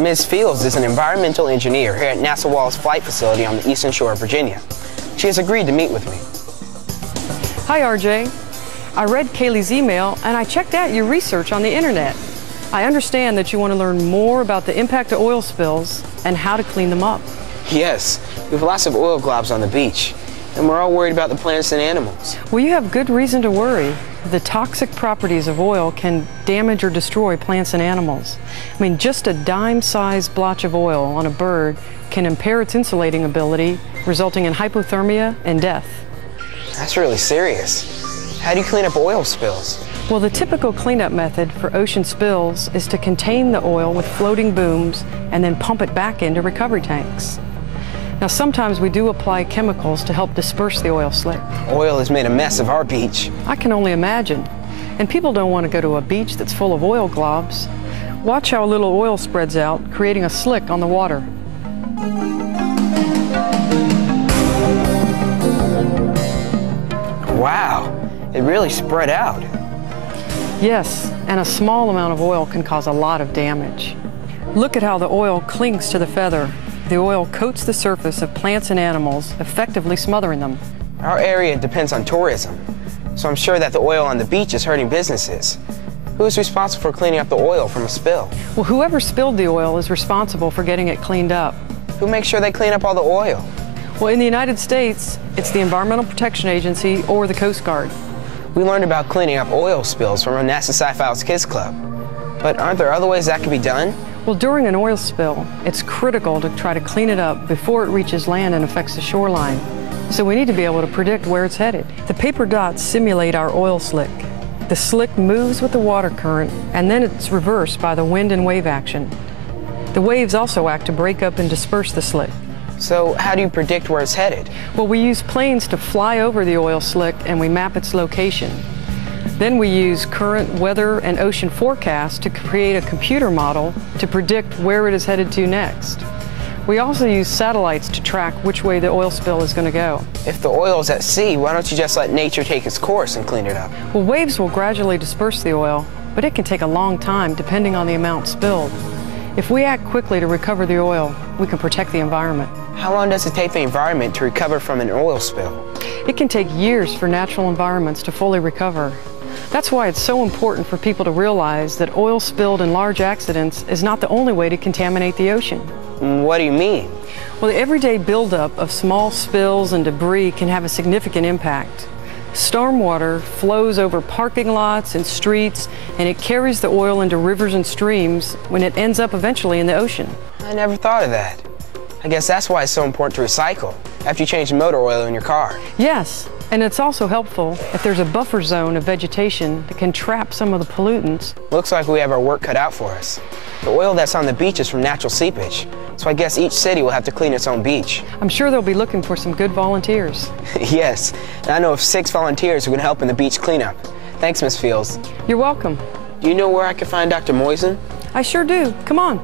Ms. Fields is an environmental engineer here at NASA Wallace Flight Facility on the eastern shore of Virginia. She has agreed to meet with me. Hi, RJ. I read Kaylee's email and I checked out your research on the internet. I understand that you want to learn more about the impact of oil spills and how to clean them up. Yes, we have lots of oil globs on the beach, and we're all worried about the plants and animals. Well, you have good reason to worry. The toxic properties of oil can damage or destroy plants and animals. I mean, just a dime-sized blotch of oil on a bird can impair its insulating ability, resulting in hypothermia and death. That's really serious. How do you clean up oil spills? Well, the typical cleanup method for ocean spills is to contain the oil with floating booms and then pump it back into recovery tanks. Now, sometimes we do apply chemicals to help disperse the oil slick. Oil has made a mess of our beach. I can only imagine. And people don't want to go to a beach that's full of oil globs. Watch how a little oil spreads out, creating a slick on the water. Wow, it really spread out. Yes, and a small amount of oil can cause a lot of damage. Look at how the oil clings to the feather. The oil coats the surface of plants and animals, effectively smothering them. Our area depends on tourism, so I'm sure that the oil on the beach is hurting businesses. Who is responsible for cleaning up the oil from a spill? Well, whoever spilled the oil is responsible for getting it cleaned up. Who makes sure they clean up all the oil? Well, in the United States, it's the Environmental Protection Agency or the Coast Guard. We learned about cleaning up oil spills from our NASA Sci-Files Kids Club. But aren't there other ways that can be done? Well, during an oil spill, it's critical to try to clean it up before it reaches land and affects the shoreline. So we need to be able to predict where it's headed. The paper dots simulate our oil slick. The slick moves with the water current, and then it's reversed by the wind and wave action. The waves also act to break up and disperse the slick. So how do you predict where it's headed? Well, we use planes to fly over the oil slick and we map its location. Then we use current weather and ocean forecasts to create a computer model to predict where it is headed to next. We also use satellites to track which way the oil spill is going to go. If the oil is at sea, why don't you just let nature take its course and clean it up? Well, waves will gradually disperse the oil, but it can take a long time depending on the amount spilled. If we act quickly to recover the oil, we can protect the environment. How long does it take the environment to recover from an oil spill? It can take years for natural environments to fully recover. That's why it's so important for people to realize that oil spilled in large accidents is not the only way to contaminate the ocean. What do you mean? Well, the everyday buildup of small spills and debris can have a significant impact. Stormwater flows over parking lots and streets, and it carries the oil into rivers and streams when it ends up eventually in the ocean. I never thought of that. I guess that's why it's so important to recycle after you change the motor oil in your car. Yes, and it's also helpful if there's a buffer zone of vegetation that can trap some of the pollutants. Looks like we have our work cut out for us. The oil that's on the beach is from natural seepage, so I guess each city will have to clean its own beach. I'm sure they'll be looking for some good volunteers. Yes, and I know of 6 volunteers who can help in the beach cleanup. Thanks, Ms. Fields. You're welcome. Do you know where I can find Dr. Moisen? I sure do. Come on.